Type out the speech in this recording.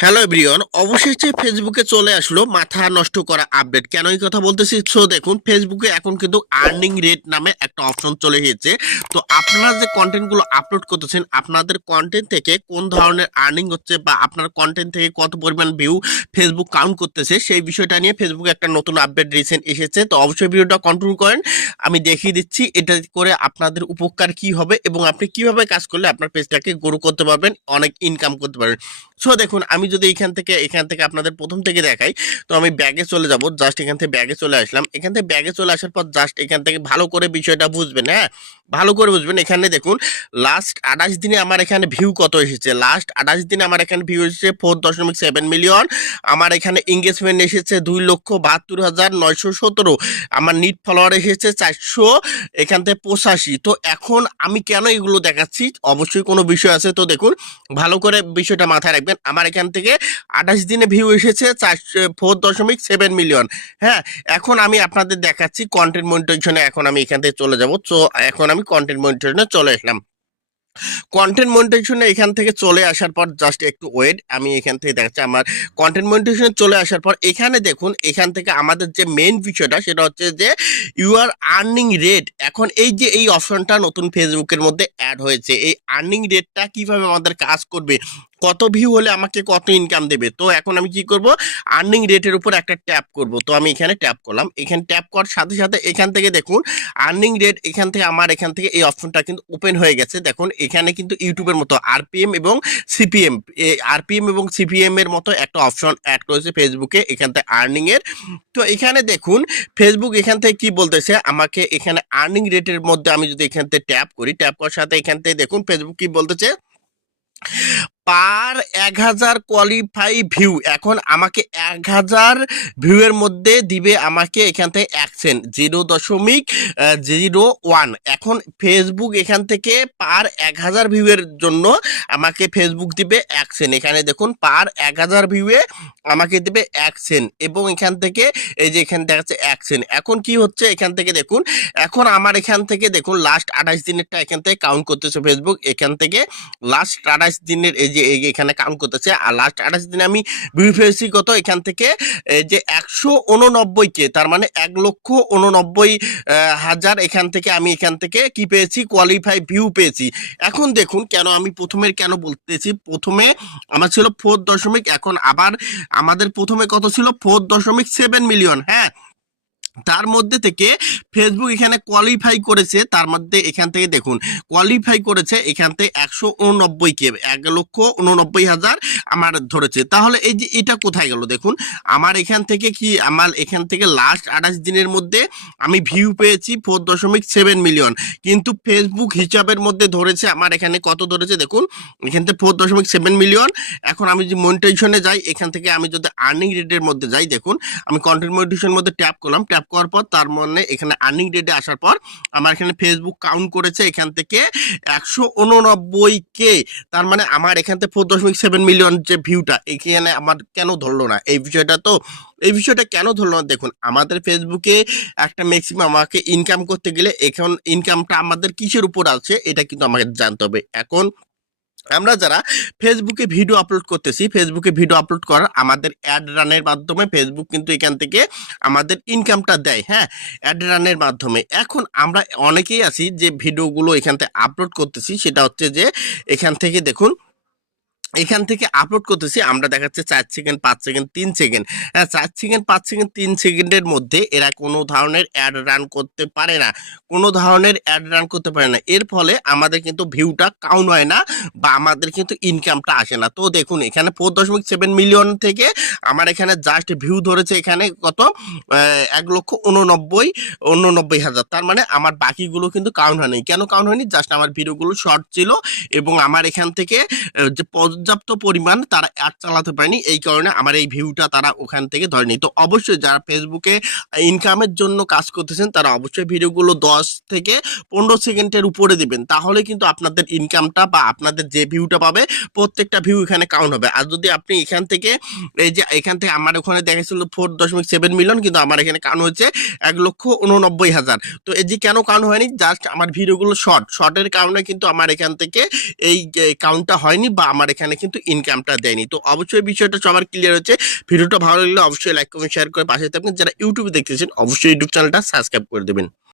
Hello everyone, অবশেষে ফেসবুকে চলে আসলো মাথা নষ্ট করা আপডেট। কেন এই কথা বলতেছি? সো দেখুন, ফেসবুকে এখন কিন্তু আর্নিং রেট নামে একটা অপশন চলে এসেছে। তো আপনারা যে কন্টেন্টগুলো আপলোড করতেছেন, আপনাদের কন্টেন্ট থেকে কোন ধরনের আর্নিং হচ্ছে বা আপনার কন্টেন্ট থেকে কত পরিমাণ ভিউ ফেসবুক কাউন্ট করতেছে, সেই বিষয়টা নিয়ে ফেসবুকে একটা নতুন আপডেট রিসেন্ট এসেছে। তো অবশ্যই ভিডিওটা কন্টিনিউ করেন, আমি দেখিয়ে দিচ্ছি এটা করে আপনাদের উপকার কি হবে এবং আপনি কিভাবে কাজ করলে আপনার পেজটাকে গ্রো করতে পারবেন, অনেক ইনকাম করতে পারবেন। সো দেখুন, আমি যদি এখান থেকে আপনাদের প্রথম থেকে দেখাই, তো আমি ব্যাগে চলে যাব। জাস্ট এখান থেকে ব্যাগে চলে আসলাম। এখান থেকে ব্যাগে চলে আসার পর জাস্ট এখান থেকে ভালো করে বিষয়টা বুঝবেন। হ্যাঁ, ভালো করে বুঝবেন। এখানে দেখুন, লাস্ট 28 দিনে আমার এখানে ভিউ কত এসেছে। লাস্ট 28 দিনে আমার এখানে ভিউ এসেছে 4.7 মিলিয়ন। আমার এখানে এঙ্গেজমেন্ট এসেছে 2,72,917। আমার নিট ফলোয়ার এসেছে 400, এখান থেকে 85। তো এখন আমি কেন এগুলো দেখাচ্ছি, অবশ্যই কোনো বিষয় আছে। তো দেখুন, ভালো করে বিষয়টা মাথায় রাখবেন। আমার এখান থেকে 28 দিনে ভিউ এসেছে 4.7 মিলিয়ন। হ্যাঁ, এখন আমি আপনাদের দেখাচ্ছি কন্টেন্ট মনিটাইজেশনে। এখন আমি এখান থেকে চলে যাব। তো এখন আমি কন্টেন্ট মনিটাইজেশনে চলে আসলাম। কন্টেন্ট মনিটাইজেশনে এখান থেকে চলে আসার পর জাস্ট একটু ওয়েট, আমি এখান থেকে দেখাচ্ছি। আমার কন্টেন্ট মনিটাইজেশনে চলে আসার পর এখানে দেখুন, এখান থেকে আমাদের যে মেইন বিষয়টা সেটা হচ্ছে যে ইউর আর্নিং রেট। এখন এই যে এই অপশনটা নতুন ফেসবুকের মধ্যে অ্যাড হয়েছে, এই আর্নিং রেটটা কিভাবে আমাদের কাজ করবে, কত ভিউ হলে আমাকে কত ইনকাম দেবে। তো এখন আমি কি করব, আর্নিং রেটের উপর একটা ট্যাপ করব। তো আমি এখানে ট্যাপ করলাম। এখানে ট্যাপ করার সাথে সাথে এখান থেকে দেখুন আর্নিং রেট, এখান থেকে আমার এখান থেকে এই অপশনটা কিন্তু ওপেন হয়ে গেছে। দেখুন, এখানে কিন্তু ইউটিউবের মতো আরপিএম এবং সিপিএম, আরপিএম এবং সিপিএম এর মতো একটা অপশন অ্যাড করেছে ফেসবুকে এখান থেকে আর্নিং এর। তো এখানে দেখুন, ফেসবুক এখান থেকে কি বলতেছে আমাকে, এখানে আর্নিং রেটের মধ্যে আমি যদি এখান থেকে ট্যাপ করি, ট্যাপ করার সাথে এখান থেকে দেখুন ফেসবুক কি বলতেছে, পার 1,000 কোয়ালিফাই ভিউ। এখন আমাকে 1,000 ভিউয়ের মধ্যে দিবে আমাকে এখান থেকে 1 সেন্ট, 0.01। এখন ফেসবুক এখান থেকে পার 1,000 ভিউয়ের জন্য আমাকে ফেসবুক দিবে 1 সেন্ট। এখানে দেখুন, পার 1,000 ভিউয়ে আমাকে দিবে 1 সেন্ট এবং এখান থেকে এই যে এখানে দেখাচ্ছে 1 সেন্ট। এখন কি হচ্ছে এখান থেকে দেখুন, এখন আমার এখান থেকে দেখুন লাস্ট 28 দিনেরটা এখান থেকে কাউন্ট করতেছে ফেসবুক। এখান থেকে লাস্ট 28 দিনের এখানে কাউন্ট করতেছে। আর লাস্ট 28 দিনে আমি ভিউ পেয়েছি কত, এখান থেকে এই যে 189K, তার মানে 1,89,000। এখান থেকে কি পেয়েছি, কোয়ালিফাই ভিউ পেয়েছি। এখন দেখুন, কেন আমি প্রথমে কেন বলতেছি, প্রথমে আমার ছিল 4 দশমিক, এখন আবার আমাদের প্রথমে কত ছিল, 4.7 মিলিয়ন। হ্যাঁ, তার মধ্যে থেকে ফেসবুক এখানে কোয়ালিফাই করেছে, তার মধ্যে এখান থেকে দেখুন কোয়ালিফাই করেছে এখান থেকে 189K, 1,89,000 আমার ধরেছে। তাহলে এই যে এটা কোথায় গেল দেখুন, আমার এখান থেকে কি, আমার এখান থেকে লাস্ট 28 দিনের মধ্যে আমি ভিউ পেয়েছি 4.7 মিলিয়ন, কিন্তু ফেসবুক হিসাবের মধ্যে ধরেছে আমার এখানে কত ধরেছে দেখুন, এখান থেকে 4.7 মিলিয়ন। এখন আমি যে মনিটাইজেশনে যাই, এখান থেকে আমি যদি আর্নিং রেটের মধ্যে যাই, দেখুন আমি কন্টেন্ট মনিটাইজেশনের মধ্যে ট্যাপ করলাম। ট্যাপ করার পর তার মানে এখানে আর্নিং রেটে আসার পর আমার এখানে ফেসবুক কাউন্ট করেছে এখান থেকে 189K। তার মানে আমার এখান থেকে 4.7 মিলিয়ন যে ভিউটা এখানে আমার কেন ধরলো না এই বিষয়টা। তো এই বিষয়টা কেন ধরলো না, দেখুন আমাদের ফেসবুকে একটা ম্যাক্সিমাম আমাকে ইনকাম করতে গেলে এখন ইনকামটা আমাদের কিসের উপর আছে এটা কিন্তু আমাকে জানতে হবে। এখন আমরা যারা ফেসবুকে ভিডিও আপলোড করতেছি, ফেসবুকে ভিডিও আপলোড করার আমাদের অ্যাড রানের মাধ্যমে ফেসবুক কিন্তু এখান থেকে আমাদের ইনকামটা দেয়। হ্যাঁ, অ্যাড রানের মাধ্যমে। এখন আমরা অনেকেই আছি যে ভিডিওগুলো এখান থেকে আপলোড করতেছি, সেটা হচ্ছে যে এখান থেকে দেখুন, এখান থেকে আপলোড করতেছি, আমরা দেখাচ্ছে 4 সেকেন্ড, 5 সেকেন্ড, 3 সেকেন্ড। হ্যাঁ, 4 সেকেন্ড, 5 সেকেন্ড, 3 সেকেন্ডের মধ্যে এরা কোনো ধরনের অ্যাড রান করতে পারে না, কোনো ধরনের অ্যাড রান করতে পারে না। এর ফলে আমাদের কিন্তু ভিউটা কাউন্ট হয় না বা আমাদের কিন্তু ইনকামটা আসে না। তো দেখুন, এখানে 4.7 মিলিয়ন থেকে আমার এখানে জাস্ট ভিউ ধরেছে এখানে কত, 1,89,000। তার মানে আমার বাকিগুলো কিন্তু কাউন্ট হয়নি। কেন কাউন্ট হয়নি, জাস্ট আমার ভিডিওগুলো শর্ট ছিল এবং আমার এখান থেকে যে পর্যাপ্ত পরিমাণ তারা অ্যাড চালাতে পারেনি, এই কারণে আমার এই ভিউটা তারা ওখান থেকে ধরেনি। তো অবশ্যই যারা ফেসবুকে ইনকামের জন্য কাজ করতেছেন তারা অবশ্যই ভিডিওগুলো 10 থেকে 15 সেকেন্ডের উপরে দিবেন, তাহলে কিন্তু আপনাদের ইনকামটা বা আপনাদের যে ভিউটা পাবে প্রত্যেকটা ভিউ এখানে কাউন্ট হবে। আর যদি আপনি এখান থেকে এই যে এখান থেকে আমার ওখানে দেখাচ্ছিল 4.7 মিলিয়ন, কিন্তু আমার এখানে কাউন্ট হচ্ছে 1,89,000। তো এই যে কেন কাউন্ট হয়নি, জাস্ট আমার ভিডিওগুলো শর্টের কারণে কিন্তু আমার এখান থেকে এই কাউন্টটা হয়নি বা আমার এখানে কিন্তু ইনকামটা দেয়নি। তো অবশ্যই বিষয়টা সবার ক্লিয়ার হচ্ছে। ভিডিওটা ভালো লাগলে অবশ্যই লাইক কমেন্ট শেয়ার করে পাশে থাকবেন। যারা ইউটিউবে দেখতেছেন অবশ্যই ইউটিউব চ্যানেলটা সাবস্ক্রাইব করে দেবেন।